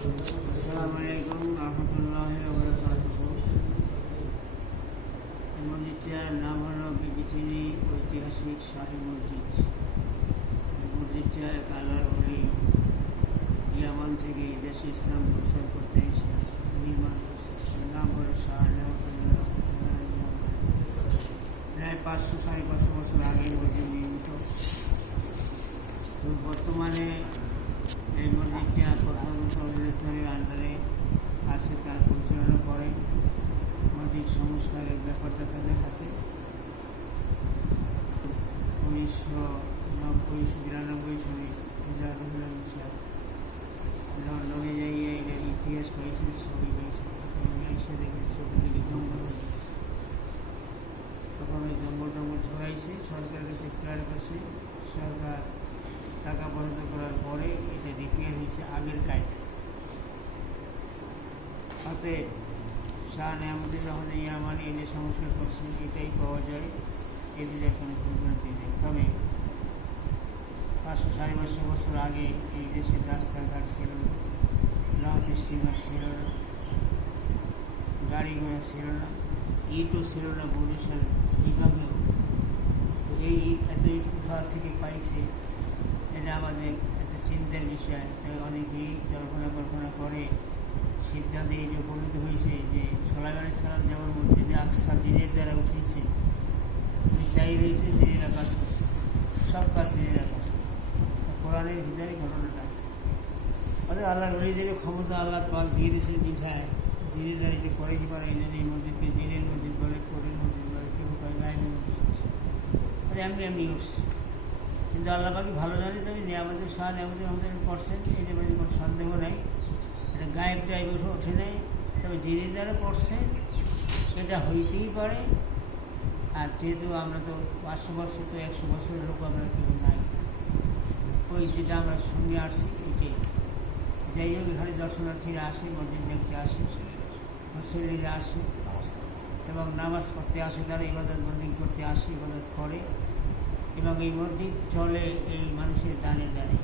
আসসালামু আলাইকুম রহমতুল্লাহি ওয়া বারাকাতুহু। এই মসজিদটার নাম হলো বিবিচিনি ঐতিহাসিক শাহী মসজিদ। এই মসজিদটা এক আল্লাহর ওলি ইয়ামান থেকে দেশে ইসলাম প্রচার করতে এসে নির্মাণ করছে। এর নাম হলো শাহ নেওয়াতুল্লাহ ইয়ামান। প্রায় 500-550 বছর আগে মসজিদ নির্মিত। তো বর্তমানে এই মসজিদটা প্রধানত অধিদপ্তরের আন্ডারে আছে, তার পরিচালনা করে। মসজিদ সংস্কারের ব্যাপারটা তাদের হাতে। 1990-92 সালে লন্ডনে যাইয়ে এটার ইতিহাস পাইছে, ছবি পাইছে। আমি এসে দেখি ছবি থেকে জঙ্গল হয়ে গেছে। তখন ওই জঙ্গল ছড়াইছে, সরকারের কাছে ক্লিয়ার করছে। সরকার টাকা বরাদ্দ করার পরে এটা রিপেয়ার হয়েছে আগের কায়দায়। সাথে শাহ নেয়ামতুল্লাহ রহমান ইয়ামানি এনে সংস্কার করছেন, এটাই পাওয়া যায়। এদিকে কোনো বিভ্রান্তি নেই। তবে 500-550 বছর আগে এই দেশের রাস্তাঘাট ছিল না, লঞ্চ স্টিমার ছিল না, গাড়ি ঘোড়া ছিল না, ইটও ছিল না বরিশাল বিভাগেও। তো এই এত কোথা থেকে পাইছে, এটা আমাদের একটা চিন্তার বিষয়। তাই অনেকেই কল্পনা করে সিদ্ধান্তে এই যে উপনীত হয়েছে যে সালাম আলাইহিস সালাম যেমন মসজিদে আকসা জিনের দ্বারা উঠেছে, উনি চাই রয়েছে জিনেরা কাজ করছে, সব কাজ জিনেরা করছে। কোরআনের ভিতরে ঘটনাটা আছে। অর্থাৎ আল্লাহর ওলিদের ক্ষমতা আল্লাহ পাক দিয়ে দিয়েছেন বিধায় জিনের দ্বারা এটা করেই পারে। এই জন্য এই মসজিদকে জিনের মসজিদ বলে, কোরআন মসজিদ বলে, কেউ কয় গায়েবের মসজিদ। এমনি উঠছে, কিন্তু আল্লাহ পাকি ভালো জানে। তবে আমাদের শাহ আমাদের করছেন, এটা মানে কোনো সন্দেহ নাই। এটা গায়েব টাইপের ওঠে নাই, তবে যিনি দ্বারা করছে এটা হইতেই পারে। আর যেহেতু আমরা তো 500 বছর তো 100 বছরের লোক আমরা কেউ নাই, ওই যেটা আমরা সঙ্গে আসছি এটাই। যাই হোক, এখানে দর্শনার্থীরা আসে, মসজিদ দেখতে আসে, মুসল্লিরা আসে এবং নামাজ পড়তে আসে, তারা ইবাদত বন্দি করতে আসে, ইবাদত করে। এবং এই মসজিদ চলে এই মানুষের দানের দ্বারে,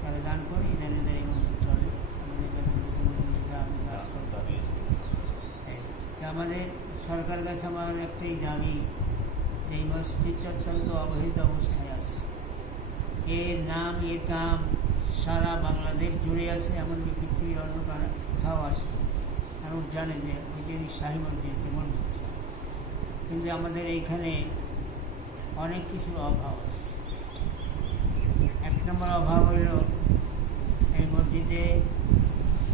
তারা দান করে, এই দানের দ্বারা এই মসজিদ চলে। আমাদের সরকারের কাছে আমার একটাই দাবি, এই মসজিদটা অত্যন্ত অবহেলিত অবস্থায় আছে। এর নাম, এর কাম সারা বাংলাদেশ জুড়ে আছে, এমনকি পৃথিবীর অন্য কোথাও আছে। মানুষ জানে যে ওইটি শাহী মসজিদ মসজিদ, কিন্তু আমাদের এইখানে অনেক কিছুর অভাব আছে। 1 নম্বর অভাব হইল এই মসজিদে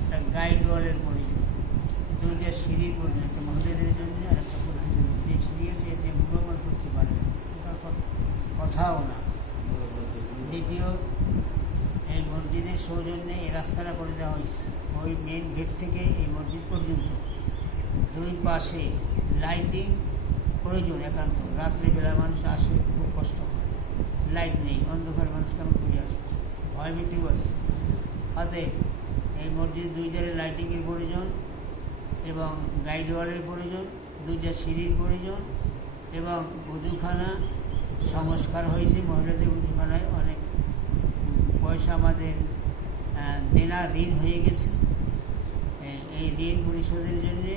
একটা গাইড ওয়ালের প্রয়োজন, 2টা সিঁড়ির প্রয়োজন, একটা মহিলাদের জন্য আর একটা পুরুষের জন্য। যে সিঁড়ি আছে এতে মূল্যবান করতে পারে না, কথাও না। দ্বিতীয়, এই মসজিদের সৌজন্যে এই রাস্তাটা করে দেওয়া হয়েছে। ওই মেন গেট থেকে এই মসজিদ পর্যন্ত 2 পাশে লাইটিং প্রয়োজন একান্ত। রাত্রিবেলা মানুষ আসে, খুব কষ্ট হয়, লাইট নেই, অন্ধকার, মানুষ কেমন করে আসে, ভয়ভীতিও আছে। অতএব এই মসজিদ 2 ধারে লাইটিংয়ের প্রয়োজন এবং গাইড ওয়ালের প্রয়োজন, 2টা সিঁড়ির প্রয়োজন এবং উজুখানা সংস্কার হয়েছে। মহিলাদের উজুখানায় অনেক পয়সা আমাদের দেনা ঋণ হয়ে গেছে। এই ঋণ পরিশোধের জন্যে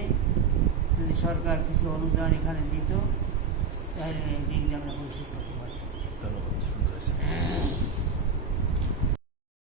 যদি সরকার কিছু অনুদান এখানে দিত, তাহলে ঋণ আমরা পরিশোধ করতে পারি।